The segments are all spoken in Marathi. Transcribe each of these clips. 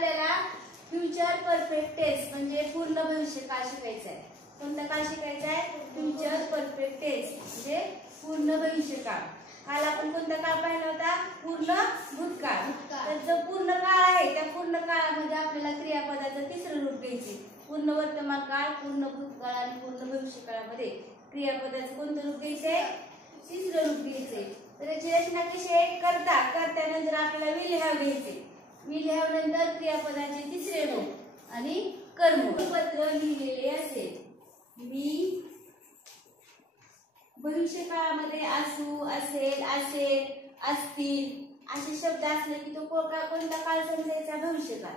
आपल्याला फ्युचर परफेक्ट टेन्स म्हणजे पूर्ण भविष्यकाळ शिकायचं आहे. कोणता काळ शिकायचा आहे? फ्युचर परफेक्ट टेन्स म्हणजे पूर्ण भविष्यकाळ. काल आपण कोणता काळ पाहिला होता? पूर्ण भूतकाळ. तर जो पूर्ण काळ आहे त्या पूर्ण काळामध्ये आपल्याला क्रियापदाचं तिसरं रूप घ्यायचे. पूर्ण वर्तमान काळ, पूर्ण भूतकाळ आणि पूर्ण भविष्यकाळामध्ये क्रियापदाचं कोणतं रूप घ्यायचंय? तिसरं रूप घ्यायचंय. तर याची रचना कशी आहे? कर्त्यानंतर आपल्याला विल हॅव घ्यायचे. विल हॅव नंतर क्रियापदाचे तिसरे रूप आणि कर्म. पत्र लिहिलेले असेल. मी भविष्यकाळामध्ये असू, असेल, असेल, असतील असे शब्द असले की तो कोणता काळ समजायचा? भविष्यकाळ.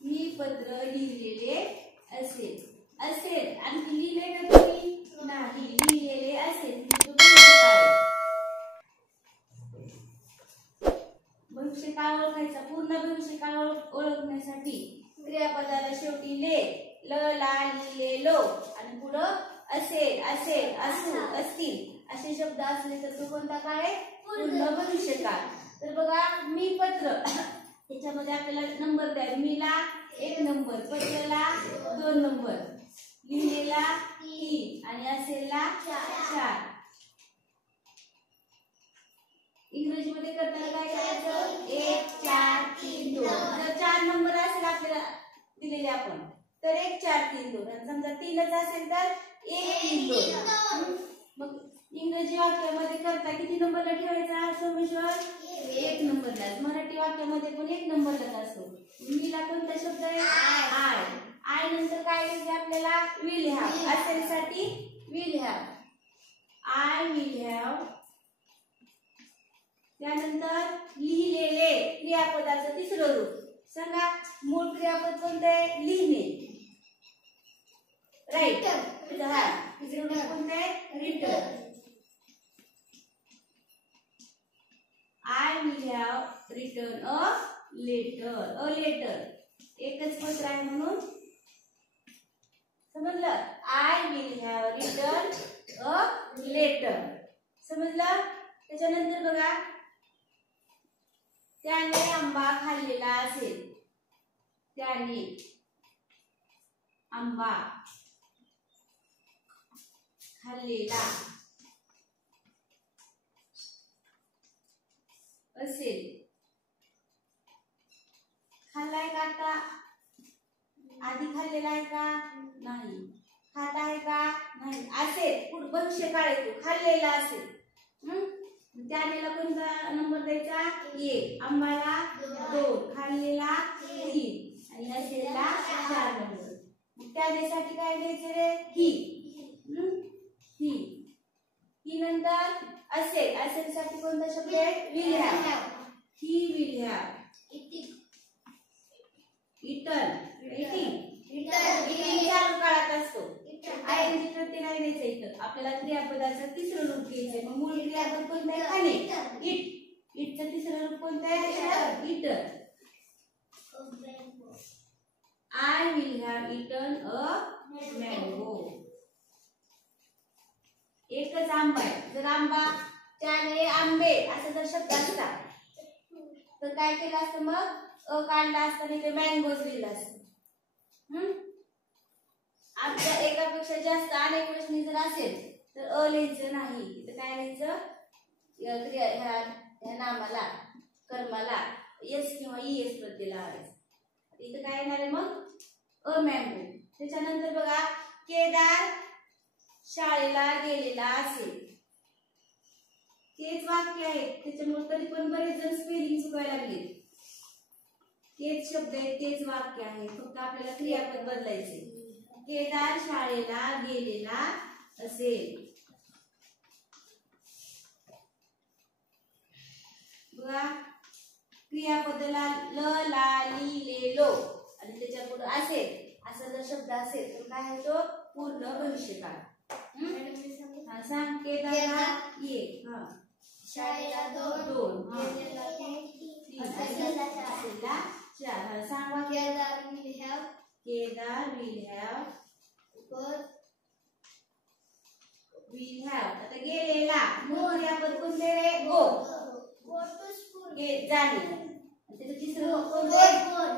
मी पत्र लिहिलेले असेल. असेल आणखी लिहिले का तुम्ही? नाही. लिहिलेले असेल तो भविष्यकाळ. भविष्यकाळ ओळखायचा. पूर्ण भविष्यकाळ ओळखण्यासाठी क्रियापदाला शेवटी ले, ल, ला, लिहिलेलो आणि पुढं असेल, असेल, असू, असतील असे शब्द असले तर तो कोणता काळ आहे? पूर्ण भविष्यकाळ. तर बघा, मी पत्र याच्यामध्ये आपल्याला नंबर द्या. मीला 1 नंबर, पत्रला 2 नंबर, लिहिलेला 3 आणि असेलला 4. इंग्रजीमध्ये करताना काय करायचं? 1 4 3 2. जर 4 नंबर असेल आपल्याला दिलेले आपण तर 1 4 3 2. आणि समजा 3च असेल तर 1 3 2. मग इंग्रजी वाक्यामध्ये करता किती नंबरला ठेवायचा? सोमेश्वर 1 नंबरला. मराठी वाक्यामध्ये पण 1 नंबरलाच असतो. मीला कोणता शब्द आहे? आय. आय नंतर काय घ्यायचे आपल्याला? Will have. असेल साठी will have. I will have. त्यानंतर लिहिलेले क्रियापदाचं तिसरं रूप. सांगा, मूळ क्रियापद कोणतं आहे? लिहिणे. राईट. तिसरं रूप कोणतं आहे? Written. I will have written a letter. A letter एकच पत्र आहे म्हणून समजलं. I will have written a letter. समजलं. त्याच्यानंतर बघा, त्याने आंबा खाल्लेला असेल. त्याने आंबा खाल्लेला असेल. खाल्लाय का? आता आधी खाल्लेला आहे का? नाही. खात आहे का? नाही. असेल भविष्यकाळ येतो. खाल्लेला असेल. त्यानेला कोणता नंबर द्यायचा? 1. आंबाला 2. खाल्लेला 3 आणि असेलला 4 नंबर. मग त्यासाठी काय द्यायचं रे? ही. ही. ही नंतर असेल. असेल साठी कोणता शब्द आहे? Will have. He will have eaten. Eating चालू काळात असतो. आयएनजी प्रत्यय नाही द्यायचा इथं. आपल्याला क्रियापदाचं तिसरं रूप घ्यायचंय. मग मूळ क्रियापद कोणतं आहे? खाणे. इट. इटचं तिसरं रूप कोणतं आहे? Eaten. I will have eaten a mango. एकच आंबा आहे. जर आंबा, त्याने आंबे असं जर शब्द असता तर काय केलं असतं? मग अ काढला असता नाही तर मँगोज लिहिलं असतं. आपल्या एकापेक्षा जास्त अनेक प्रश्न जर असेल तर अ लिहायचं नाही. तर काय लिहायचं? ह्या नामाला, कर्माला एस किंवा ईएस प्रत्यय लावायचं. इथं काय येणार आहे मग? A mango. त्याच्यानंतर बघा, केदार शाळेला गेलेला असेल. तेच वाक्य आहे. त्याच्यामुळे तरी पण बरेच जण स्पेलिंग चुकायला लागले. तेच शब्द आहे, तेच वाक्य आहे, फक्त आपल्याला क्रियापद बदलायचे. केदार शाळेला गेलेला असेल. बघा, क्रियापदाला ल, ला, लिहिलेलो आणि त्याच्या पुढे असेल असा जर शब्द असेल तर काय आहे तो? पूर्ण भविष्यकाळ. सांग. केदारला 1. शाळेला 2. गेलेला 3 असेलला 4. सांगा. Kedar will have. Kedar will have. Will have. आता गेलेला मूळ क्रियापद कोणते रे? गो. Go to school. जाणे. त्याचं तिसरं रूप कोणतं?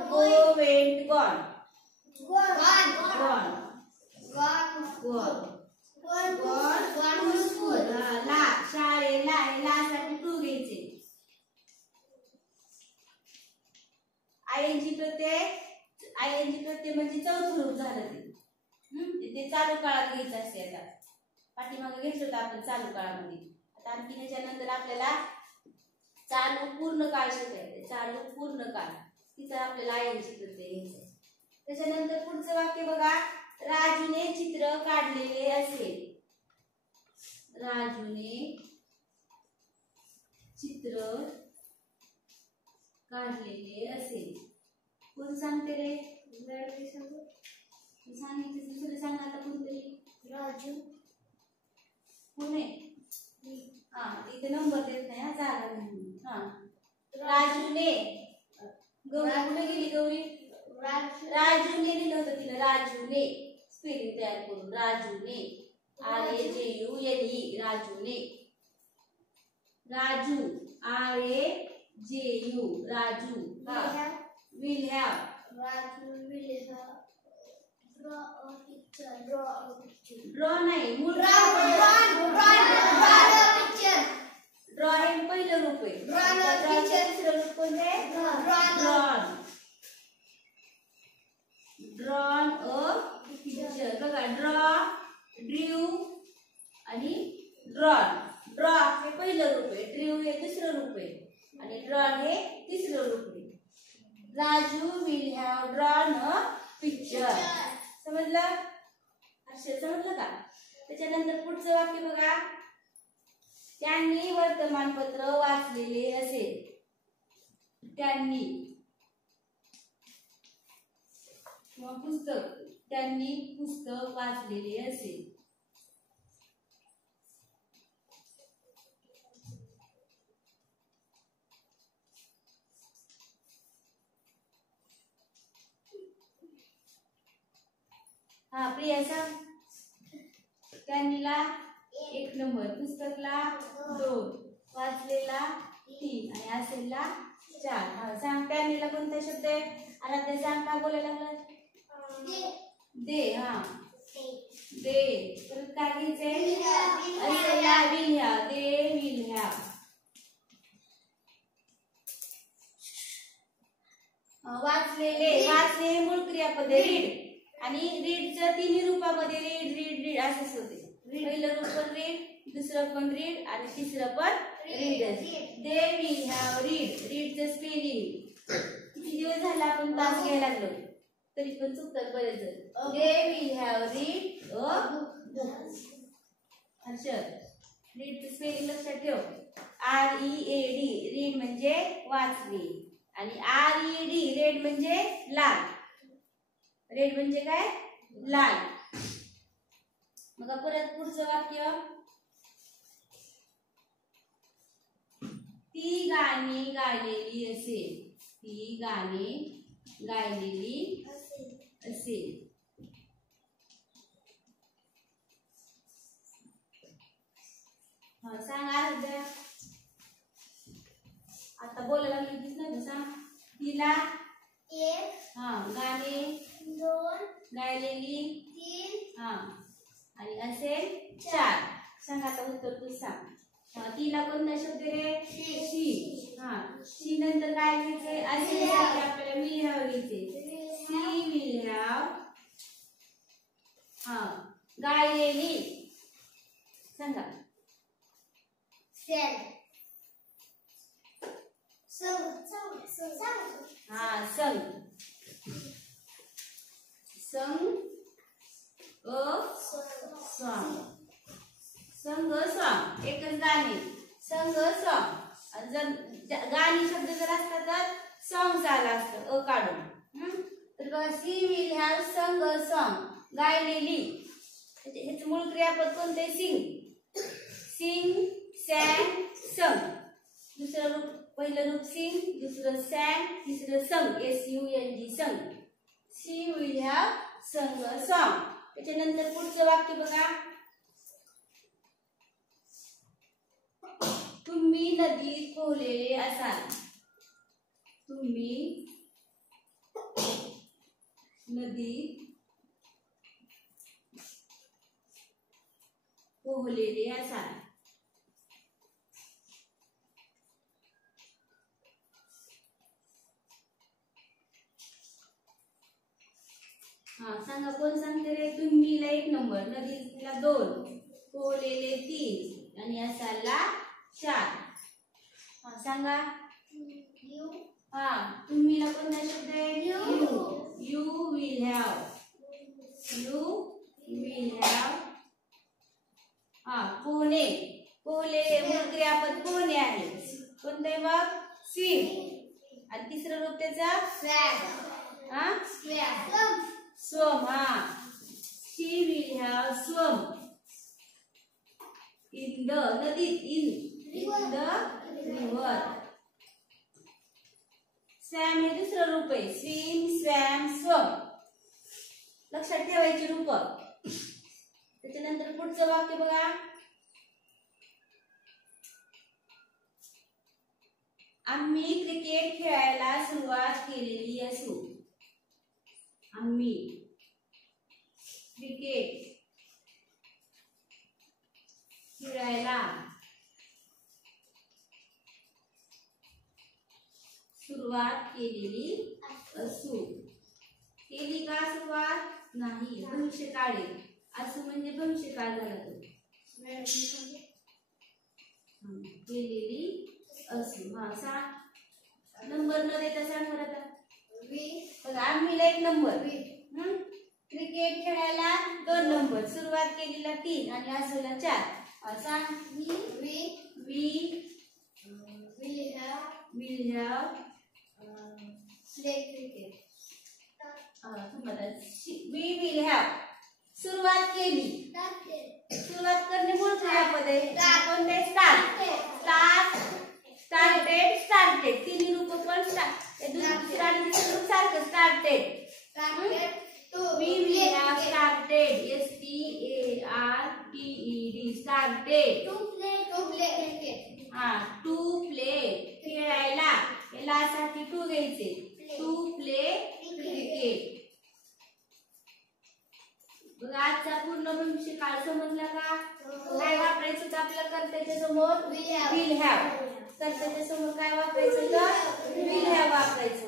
Gone to school. ला शाळेला ला साठी टू घ्यायचे. आयएनजी प्रत्यय म्हणजे चौथं रूप झालं ते चालू काळात घ्यायचं असते. आता पाठीमागे घेतलं होतं आपण चालू काळामध्ये. आता आणखी त्याच्यानंतर आपल्याला चालू पूर्ण काळ शिकायचं. चालू पूर्ण काळ तिचं आपल्याला आयएनजी प्रत्यय घ्यायचं. त्याच्यानंतर पुढचं वाक्य बघा. राजूने चित्र काढलेले असेल. राजूने चित्र काढलेले असेल. कोण सांगते रे? सांगितलं दुसरं सांगा आता कोणतरी. राजू. कोण आहे? हा इथे नंबर देत नाही. हा जागा नाही. हा राजूने. गौरी कुठे गेली? गौरी राजूने लिहिलं होतं तिला. राजूने स्पेलिंग तयार करून. राजूने RAJUNE राजूने. Raju RAJU Raju. Will have. Raju will have draw a picture. Draw नाही. Draw a picture. ड्रॉ हे पहिलं रूप आहे. दुसरं रूप कोणतं आहे? Drawn a picture. बघा ड्रॉ, ड्रीव आणि ड्रॉन. ड्रॉ हे पहिलं रूप आहे. ड्रीव हे दुसरं रूप आहे आणि ड्रॉन हे तिसरं रूप आहे. Raju will have drawn a picture. समजलं? अक्षर समजलं का? त्याच्यानंतर पुढचं वाक्य बघा. त्यांनी वर्तमानपत्र वाचलेले असेल. त्यांनी किंवा पुस्तक. त्यांनी पुस्तक वाचलेले असेल. हा प्रिया सांग. त्यांनीला 1 नंबर, पुस्तकला 2, वाचलेला 3 आणि असेलला 4. हा सांग. त्यांनीला कोणता शब्द आहे? आराध्या सांग. का बोलायला लागला? दे. हा दे. परत काय घ्यायचंय? असेलला will have. They will have. वाचलेले. वाचले मूळ क्रियापद रीड आणि रीडचं तिन्ही रूपामध्ये रीड असंच होते. पहिलं रूप पण रीड, दुसरं पण रीड आणि तिसरं पण रीडच. They will have read. रीडचं स्पेलिंग किती दिवस झाला आपण तास घ्यायला लागलो तरी पण चुकतात बरेच जण. They will have read a book. Harshad रीडचं स्पेलिंग लक्षात ठेव. READ रीड म्हणजे वाचणे आणि RED रेड म्हणजे लाल. रेड म्हणजे काय? लाल. मग परत पुढचं वाक्य. ती गाणी गायलेली असेल. ती गाणी गायलेली असेल. हा सांग आराध्या. आता बोलायला लागलीस ना तू. सांग. तिला 1 हा गाणे 2 गायलेली 3 हा आणि असेल 4. सांग आता उत्तर तू सांग. तिला कोणता शब्द रे? शी. हा शी नंतर काय घ्यायचे? असेल आपल्याला विल हॅव घ्यायचे. शी विल हॅव हा गायलेली. सांगा. सेल. हा संग. संग अ सॉन्ग. संग सॉन्ग एकच गाणे. संग सॉन्ग. जर गाणी शब्द जर असता तर सॉन्ग आला असतं अ काढून. तर बघा सी विल हॅव संग अ सॉन्ग. गायलेली. ह्याचं मूळ क्रियापद कोणते? सिंग. सिंग, सॅंग, संग. दुसरं रूप. पहिलं रूप सिंग, दुसरं सॅंग, तिसरं संग. SUNG संग. सी विल हॅव संग अ सॉन्ग. त्याच्यानंतर पुढचं वाक्य बघा. तुम्ही नदीत पोहलेले असाल. तुम्ही नदीत पोहलेले असाल. हा सांगा, कोण सांगते रे? तुम्हीला 1 नंबर, नदीला 2, पोहलेले 3 आणि असाला 4. हा सांगा. यू हा तुम्हीला कोणता शब्द आहे? You will have. You will have. हा पोहणे, पोहलेले मूळ क्रियापद पोहणे आहे. कोणतं आहे मग? स्विम. आणि तिसरं रूप त्याचा हा स्वम. हा she will have swum in the नदीत, इन द रिव्हर. स्वॅम हे दुसरं रूप आहे. Swim, swam, swum. लक्षात ठेवायची रूप. त्याच्यानंतर पुढचं वाक्य बघा. आम्ही क्रिकेट खेळायला सुरुवात केलेली असू. आम्ही क्रिकेट खेळायला सुरुवात केलेली असू. केली का सुरुवात? नाही, भविष्यकाळ आहे. असू म्हणजे भविष्यकाळ झाला तो. केलेली असू. हा सांग. नंबर न देता सांग बरं आता. बघा, आम्हीला 1 नंबर, क्रिकेट खेळायला 2 नंबर, सुरुवात केलेला 3 आणि असूला 4. सांग. We will have play cricket. We will have सुरुवात केली. सुरुवात करणे मूळ क्रियापद आहे. कोणते? स्टार्ट. Started, started. तिन्ही रूप पण सारखं. Started. We will have started. STARTED. Started. हा टू प्ले खेळायला. याला साठी टू घ्यायचे. To play cricket. बघा, आजचा पूर्ण भविष्यकाळ समजला का? काय वापरायचं होतं आपल्या कर्त्याच्या समोर? Will have. कर्त्याच्या समोर काय वापरायचं होतं? विल हॅव वापरायचं.